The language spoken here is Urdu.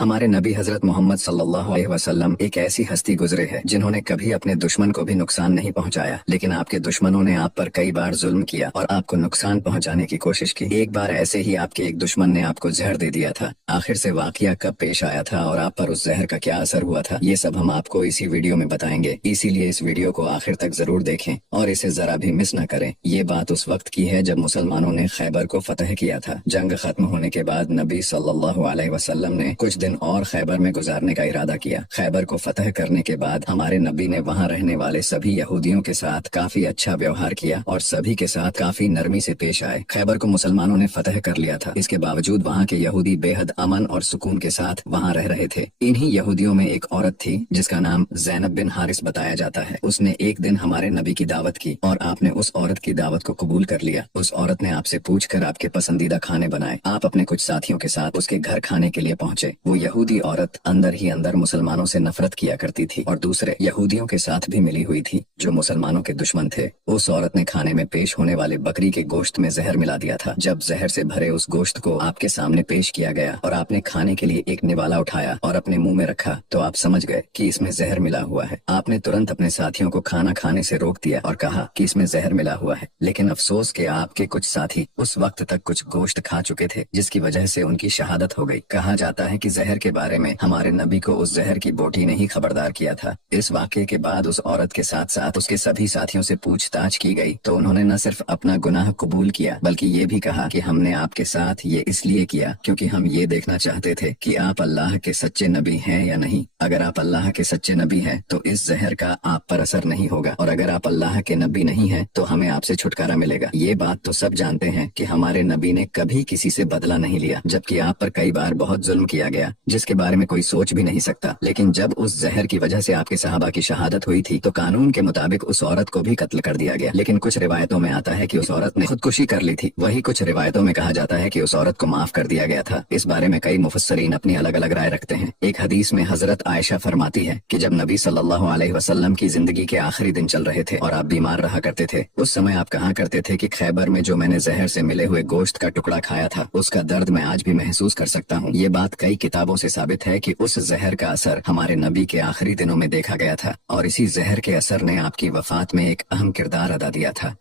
ہمارے نبی حضرت محمد صلی اللہ علیہ وسلم ایک ایسی ہستی گزرے ہے جنہوں نے کبھی اپنے دشمن کو بھی نقصان نہیں پہنچایا، لیکن آپ کے دشمنوں نے آپ پر کئی بار ظلم کیا اور آپ کو نقصان پہنچانے کی کوشش کی۔ ایک بار ایسے ہی آپ کے ایک دشمن نے آپ کو زہر دے دیا تھا۔ آخر سے واقعہ کب پیش آیا تھا اور آپ پر اس زہر کا کیا اثر ہوا تھا، یہ سب ہم آپ کو اسی ویڈیو میں بتائیں گے، اسی لیے اس ویڈیو کو آخر تک ضرور دیکھیں اور اسے ذرا بھی مس نہ کریں۔ یہ بات اس وقت کی ہے جب مسلمانوں نے خیبر کو فتح کیا تھا۔ جنگ ختم ہونے کے بعد نبی صلی اللہ علیہ وسلم نے کچھ دن اور خیبر میں گزارنے کا ارادہ کیا۔ خیبر کو فتح کرنے کے بعد ہمارے نبی نے وہاں رہنے والے سبھی یہودیوں کے ساتھ کافی اچھا ویوہار کیا اور سبھی کے ساتھ کافی نرمی سے پیش آئے۔ خیبر کو مسلمانوں نے فتح کر لیا تھا، اس کے باوجود وہاں کے یہودی بے حد امن اور سکون کے ساتھ وہاں رہ رہے تھے۔ انہی یہودیوں میں ایک عورت تھی جس کا نام زینب بن حارث بتایا جاتا ہے۔ اس نے ایک دن ہمارے نبی کی دعوت کی اور آپ نے اس عورت کی دعوت کو قبول کر لیا۔ اس عورت نے آپ سے پوچھ کر آپ کے پسندیدہ کھانے بنائے۔ آپ اپنے کچھ ساتھیوں کے ساتھ اس کے گھر کھانے کے لیے پہنچے۔ وہ یہودی عورت اندر ہی اندر مسلمانوں سے نفرت کیا کرتی تھی اور دوسرے یہودیوں کے ساتھ بھی ملی ہوئی تھی جو مسلمانوں کے دشمن تھے۔ اس عورت نے کھانے میں پیش ہونے والے بکری کے گوشت میں زہر ملا دیا تھا۔ جب زہر سے بھرے اس گوشت کو آپ کے سامنے پیش کیا گیا اور آپ نے کھانے کے لیے ایک نوالا اٹھایا اور اپنے منہ میں رکھا تو آپ سمجھ گئے کہ اس میں زہر ملا ہوا ہے۔ آپ نے ترنت اپنے ساتھیوں کو کھانا کھانے سے روک دیا اور کہا کہ اس میں زہر ملا ہوا ہے، لیکن افسوس کہ آپ کے کچھ ساتھی اس وقت تک کچھ گوشت کھا چکے تھے جس کی وجہ سے ان کی شہادت ہو گئی۔ کہا جاتا ہے کہ زہر کے بارے میں ہمارے نبی کو اس زہر کی بوٹی نے ہی خبردار کیا تھا۔ اس واقعے کے بعد اس عورت کے ساتھ ساتھ اس کے سبھی ساتھیوں سے پوچھ تاچھ کی گئی تو انہوں نے نہ صرف اپنا گناہ قبول کیا بلکہ یہ بھی کہا کہ ہم نے آپ کے ساتھ یہ اس لیے کیا کیونکہ ہم یہ دیکھنا چاہتے تھے کہ آپ اللہ کے سچے نبی ہیں یا نہیں۔ اگر آپ اللہ کے سچے نبی ہیں تو اس زہر کا آپ پر اثر نہیں ہوگا، اور اگر آپ اللہ کے نبی نہیں ہیں تو ہمیں آپ سے چھٹکارا ملے گا۔ یہ بات تو سب جانتے ہیں کہ ہمارے نبی نے کبھی کسی سے بدلہ نہیں لیا، جبکہ آپ پر کئی بار بہت ظلم کیا گیا جس کے بارے میں کوئی سوچ بھی نہیں سکتا، لیکن جب اس زہر کی وجہ سے آپ کے صحابہ کی شہادت ہوئی تھی تو قانون کے مطابق اس عورت کو بھی قتل کر دیا گیا۔ لیکن کچھ روایتوں میں آتا ہے کہ اس عورت نے خودکشی کر لی تھی، وہی کچھ روایتوں میں کہا جاتا ہے کہ اس عورت کو معاف کر دیا گیا تھا۔ اس بارے میں کئی مفسرین اپنی الگ الگ رائے رکھتے ہیں۔ ایک حدیث میں حضرت عائشہ فرماتی ہے کہ جب نبی صلی اللہ علیہ وسلم کی زندگی کے آخری دن چل رہے تھے اور آپ بیمار رہا کرتے تھے، اس سمے آپ کہا کرتے تھے کہ خیبر میں جو میں نے زہر سے ملے ہوئے گوشت کا ٹکڑا کھایا تھا اس کا درد میں آج بھی محسوس کر سکتا ہوں۔ یہ بات کئی کتابوں سے ثابت ہے کہ اس زہر کا اثر ہمارے نبی کے آخری دنوں میں دیکھا گیا تھا اور اسی زہر کے اثر نے آپ کی وفات میں ایک اہم کردار ادا کیا تھا۔